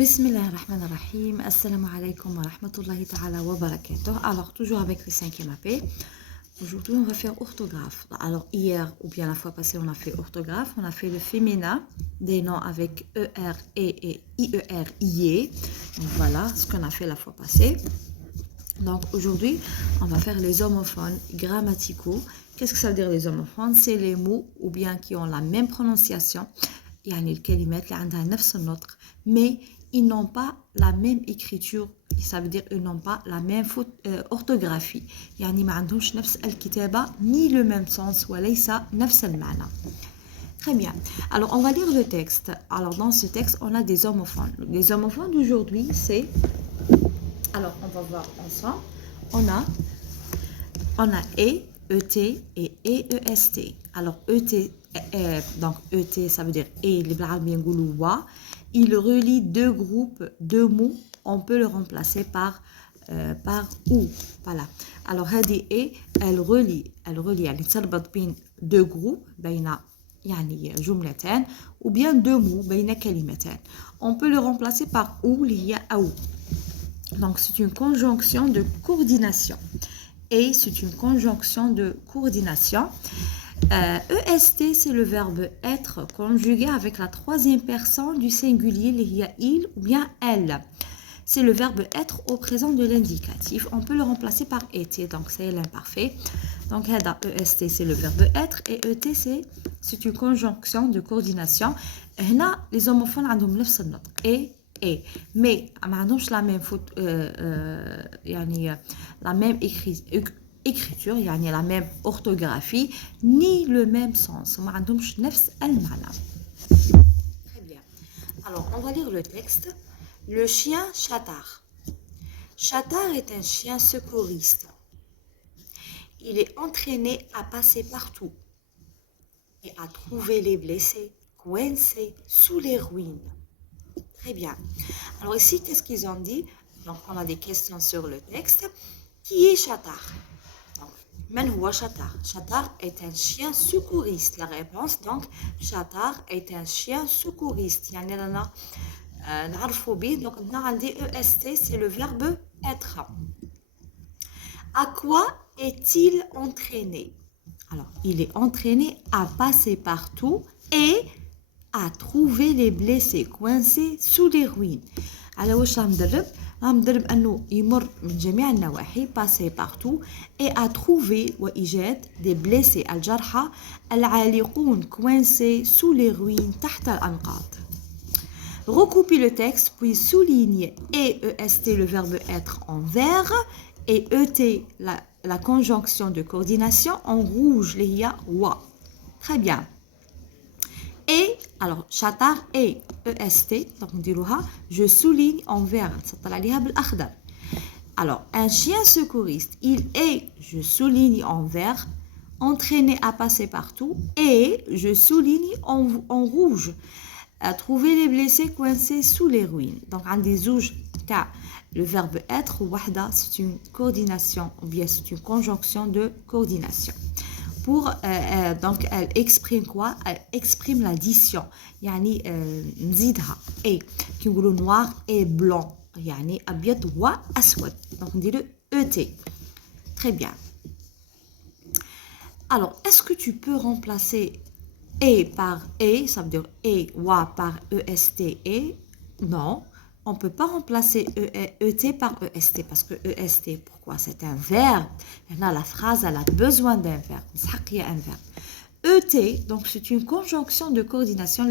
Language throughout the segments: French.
Bismillahirrahmanirrahim. Assalamu alaikum wa rahmatullahi ta'ala wa barakatuh. Alors, toujours avec le 5e AP. Aujourd'hui, on va faire orthographe. Alors, hier ou bien la fois passée, on a fait orthographe. On a fait le féminin des noms avec ER, et IER, IE. Donc, voilà ce qu'on a fait la fois passée. Donc, aujourd'hui, on va faire les homophones grammaticaux. Qu'est-ce que ça veut dire les homophones? C'est les mots ou bien qui ont la même prononciation. يعني الكلمات اللي عندها نفس النطق mais ils n'ont pas la même écriture, ça veut dire ils n'ont pas la même orthographie. يعني ما عندهمش نفس الكتابة ni le même sens وليس نفس المعنى. Très bien. Alors on va lire le texte. Alors dans ce texte, on a des homophones. Les homophones d'aujourd'hui, c'est alors on va voir ensemble. On a ET et EEST. Alors ET donc ET ça veut dire et les bien wa. Il relie deux groupes, deux mots. On peut le remplacer par ou. Voilà. Alors هذه et elle relie يعني تربط بين deux groupes بين يعني جملتان ou bien deux mots بين كلمتان. On peut le remplacer par ou اللي هي أو. Donc c'est une conjonction de coordination. Et c'est une conjonction de coordination. EST, c'est le verbe être conjugué avec la troisième personne du singulier, il ou bien elle. C'est le verbe être au présent de l'indicatif. On peut le remplacer par été, donc c'est l'imparfait. Donc EST, c'est le verbe être et ET, c'est une conjonction de coordination. Là, les homophones ont et mais ما عندهمش la même يعني la même écriture يعني la même orthographie ni le même sens ما عندهمش نفس المعنى. Très bien. Alors on va lire le texte. Le chien Chatard. Chatard est un chien secouriste. Il est entraîné à passer partout et à trouver les blessés coincés sous les ruines. Très bien. Alors ici, qu'est-ce qu'ils ont dit? Donc, on a des questions sur le texte. Qui est Chatard? Donc, Men huwa Chatard. Chatard est un chien secouriste. La réponse, donc, Chatard est un chien secouriste. يعني لنا نعرفوا به. Donc, on a dit EST, c'est le verbe être. À quoi est-il entraîné? Alors, il est entraîné à passer partout et à trouver les blessés coincés sous les ruines. على واش مدرب انه يمر من جميع النواحي passer partout et à trouver وإيجاد des blessés الجرحى العالقون coincés sous les ruines تحت الأنقاض. Recoupez le texte puis souligne EST le verbe être en vert et ET la conjonction de coordination en rouge اللي هي wa. Très bien. Et, alors, Chatard et EST, donc je souligne en vert. Alors, un chien secouriste, il est, je souligne en vert, entraîné à passer partout, et je souligne en rouge, à trouver les blessés coincés sous les ruines. Donc, un des zouj, car le verbe être, wahda, c'est une coordination, ou bien c'est une conjonction de coordination. Pour donc elle exprime quoi? Elle exprime l'addition. يعني نزيدها et qui نقولوا noir et blanc يعني أبيض وأسود. Donc on dit le ET. Très bien. Alors est-ce que tu peux remplacer et par et, ça veut dire et wa par EST et? Non. On ne peut pas remplacer ET par EST parce que EST, pourquoi? C'est un verbe. Là, la phrase, elle a besoin d'un verbe. Il y a un verbe. ET, donc c'est une conjonction de coordination.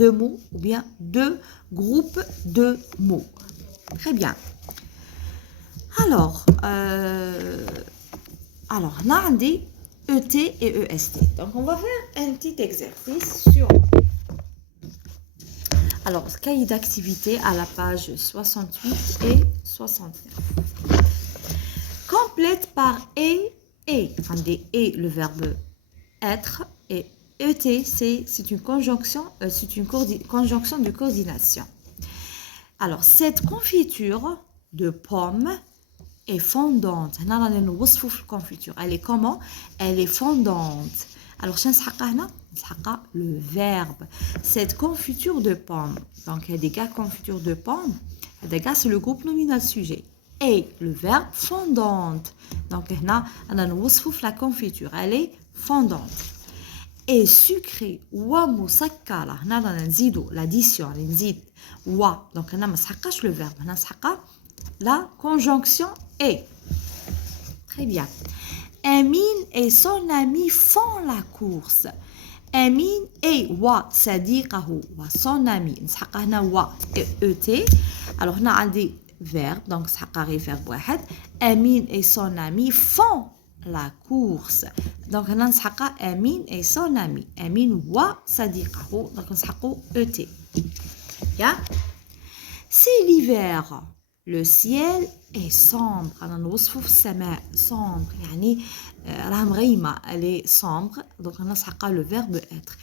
Deux mots ou bien deux groupes de mots. Très bien. Alors, on a dit ET et EST. Donc, on va faire un petit exercice sur... Alors, cahier d'activité à la page 68 et 69. Complète par et. Et le verbe être et ET, c'est une conjonction, conjonction de coordination. Alors, cette confiture de pommes est fondante. Elle est comment? Elle est fondante. Alors, je vais le verbe. Cette confiture de pommes. Donc, il y a des gars confiture de pommes. Des gars, c'est le groupe nominal sujet. Et le verbe fondante. Donc, on a la confiture. Elle est fondante. Et sucré. Wa moussakala. On a l'addition. Wa. Donc, on a le verbe. On a la conjonction est. Très bien. Amine et son ami font la course. Amine et wa sadiqahu wa son ami. نسحقها هنا wa et alors on a des verbes donc نسحقها غير verbe واحد. Amine et son ami font la course. Donc هنا نسحقها Amine et son ami. Amine wa sadiqahu donc نسحقوا et. Bien. C'est l'hiver. Le ciel est sombre. أنا نوصفه في السماء sombre يعني راها مغيمة elle est sombre donc أنا نسحقها le verbe être.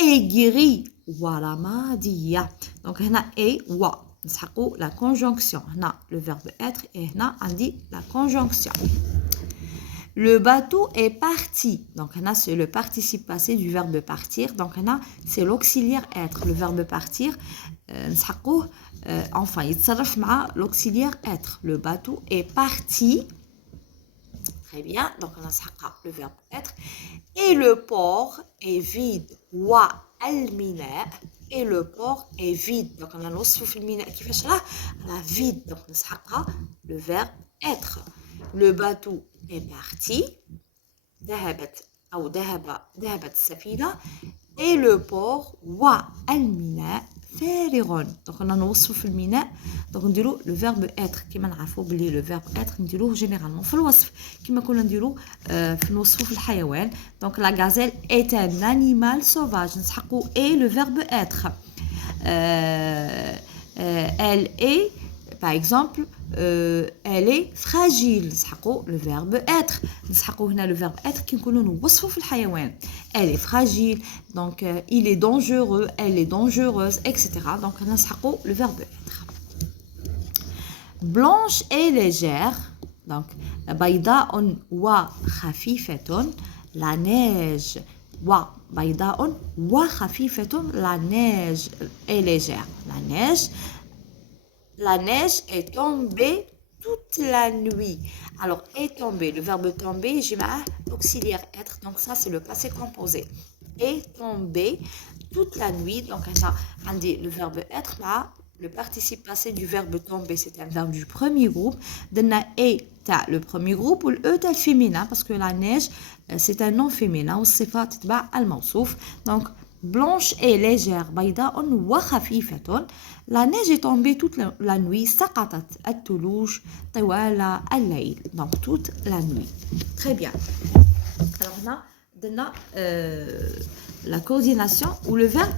Aigri ورمادية donc هنا et و نسحقوا la conjonction هنا le verbe être et هنا عندي la conjonction. Le bateau est parti. Donc, là, c'est le participe passé du verbe partir. Donc, là, c'est l'auxiliaire être. Le verbe partir, enfin, il s'arrête avec l'auxiliaire être. Le bateau est parti. Très bien. Donc, on a le verbe être. Et le port est vide. Wa al-mina. Et le port est vide. Donc, on a l'osf al-mina qui fait cela. On a vide. Donc, on a le verbe être. Le bateau est parti. ذهبت السفينة. Et le port والميناء فارغ. Donc on a نوصف في الميناء. Donc نديرو le verbe être كما نعرفوا بلي le verbe être نديروه généralement في الوصف كما كنا نديرو في نوصفو في الحيوان. Donc la gazelle est un animal sauvage. نسحقوا et le verbe être. Elle est par exemple, elle est fragile. نسحقوا le verbe être. نسحقوا هنا le verbe être كي نكونوا نوصفوا في الحيوان. Elle est fragile. Donc, il est dangereux. Elle est dangereuse, etc. Donc, نسحقوا le verbe être. Blanche et légère. Donc, بيضاء وخفيفة. La neige. بيضاء وخفيفة. La neige est légère. La neige est tombée toute la nuit. Alors, est tombée, le verbe tomber, j'ai l'auxiliaire être. Donc, ça, c'est le passé composé. Est tombée toute la nuit. Donc, on a le verbe être, le participe passé du verbe tomber, c'est un verbe du premier groupe. On a est le premier groupe ou le le féminin, parce que la neige, c'est un nom féminin. Ou c'est pas al-mawsouf. Donc, blanche et légère. بيضاء وخفيفة. La neige est tombée toute la nuit. سقطت الثلوج طوال الليل. Donc toute la nuit. Très bien. Alors on a la coordination ou le verbe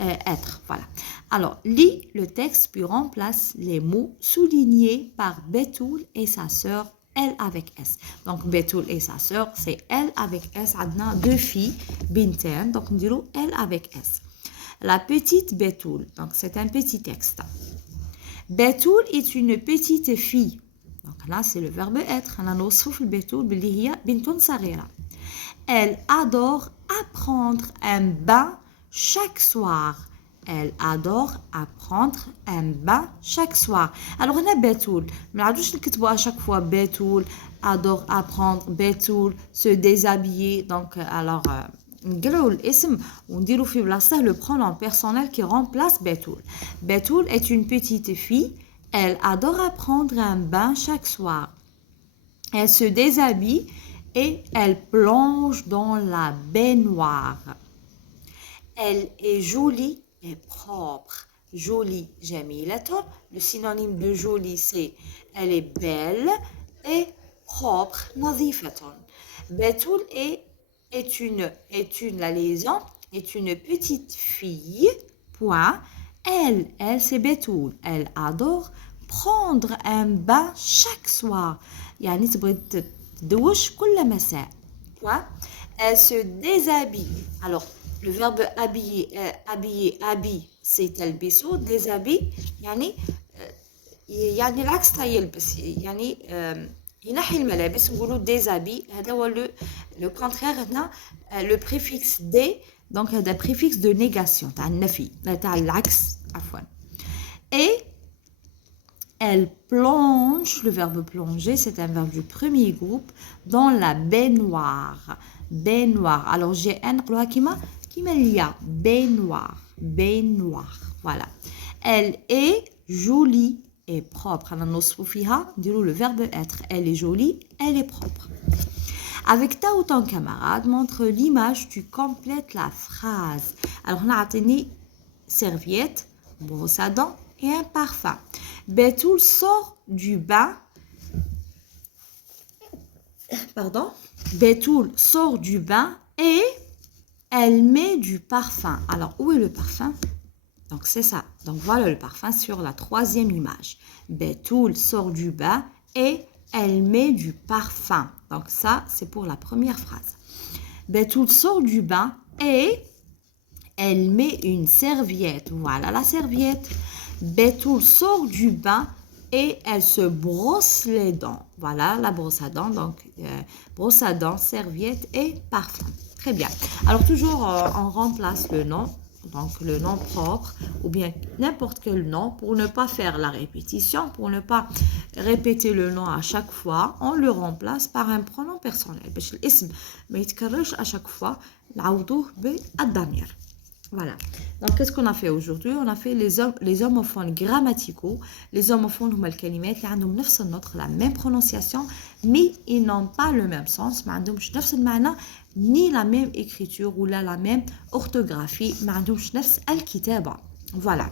être. Voilà. Alors lis le texte puis remplace les mots soulignés par Betoul et sa sœur. Elle avec S. Donc, Betoul et sa sœur, c'est elle avec S. On a deux filles, Binten. Donc, on dit elle avec S. La petite Betoul. Donc, c'est un petit texte. Betoul est une petite fille. Donc, là, c'est le verbe être. On a nos souffles Betoul, Bintun Sarira. Elle adore apprendre un bain chaque soir. Elle adore apprendre un bain chaque soir. Alors, on a Betoul. Mais on ne à chaque fois Betoul, adore apprendre, Betoul, se déshabiller. Donc, alors, on dit le pronom personnel qui remplace Betoul. Betoul est une petite fille. Elle adore apprendre un bain chaque soir. Elle se déshabille et elle plonge dans la baignoire. Elle est jolie et propre. Jolie, jamilaton. Le synonyme de jolie, c'est elle est belle et propre, nadifaton. Betoul est une, la liaison, est une petite fille, point. Elle c'est Betoul. Elle adore prendre un bain chaque soir. يعني تبغي تدوش كل مساء. Point. Elle se déshabille. Alors, le verbe habiller, habille, c'est تلبسه. Déshabille, يعني العكس تاع يلبس. يعني ينحي الملابس نقولوا des habits. هذا هو le contraire هنا le préfixe des donc هذا préfixe de négation تاع النفي تاع العكس عفوا. Et elle plonge, le verbe plonger, c'est un verbe du premier groupe, dans la baignoire. Baignoire. Alors, j'ai un qui me lia. Baignoire. Baignoire. Voilà. Elle est jolie et propre. Le verbe être. Elle est jolie, elle est propre. Avec ta ou ton camarade, montre l'image, tu complètes la phrase. Alors, on a atteint serviette, brosse à dents et un parfum. Betoul sort du bain. Pardon. Betoul sort du bain et elle met du parfum. Alors, où est le parfum? Donc, c'est ça. Donc, voilà le parfum sur la troisième image. Betoul sort du bain et elle met du parfum. Donc, ça, c'est pour la première phrase. Betoul sort du bain et elle met une serviette. Voilà la serviette. Betoul sort du bain et elle se brosse les dents. Voilà la brosse à dents. Donc, brosse à dents, serviette et parfum. Très bien. Alors, toujours, on remplace le nom. Donc, le nom propre ou bien n'importe quel nom pour ne pas faire la répétition, pour ne pas répéter le nom à chaque fois. On le remplace par un pronom personnel. باش الاسم ما يتكررش à chaque fois. نعوضوه بالضمير. Voilà. Donc, qu'est-ce qu'on a fait aujourd'hui? On a fait les homophones grammaticaux. Les homophones, هما الكلمات اللي عندهم نفس النطق, la même prononciation, mais ils n'ont pas le même sens. ما عندهمش نفس المعنى, ni la même écriture ou la même orthographie. ما عندهمش نفس الكتابة. Voilà.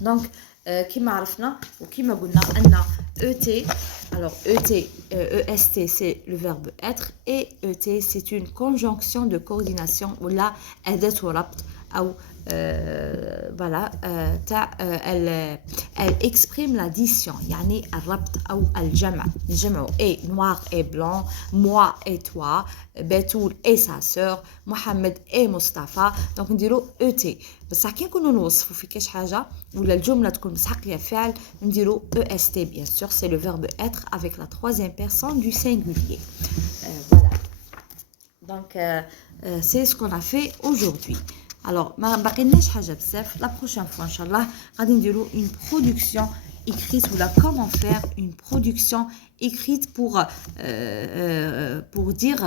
Donc, كما عرفنا وكما قلنا أن ET, alors EST c'est le verbe être et ET c'est une conjonction de coordination ou la أداة ربط أو voilà elle exprime l'addition يعني الربط أو الجمع نجمعوا et noir et blanc, moi et toi, بتول et sa sœur, محمد et مصطفى. donc نديروا ET. بصح كي نكونوا نوصفوا في كاش حاجه ولا الجمله تكون مسحق ليها فعل نديروا EST bien sûr, c'est le verbe être avec la troisième personne du singulier. Voilà. Donc c'est ce qu'on a fait aujourd'hui. Alors, ما باقيناش حاجه بزاف. La prochaine fois ان شاء الله غادي نديروا une production écrite ou là comment faire une production écrite pour dire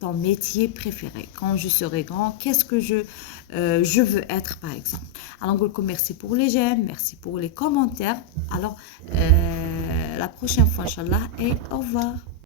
ton métier préféré. Quand je serai grand, qu'est-ce que je veux être par exemple. Alors, on vous merci pour les j'aime, merci pour les commentaires. Alors, la prochaine fois, Inch'Allah, et au revoir.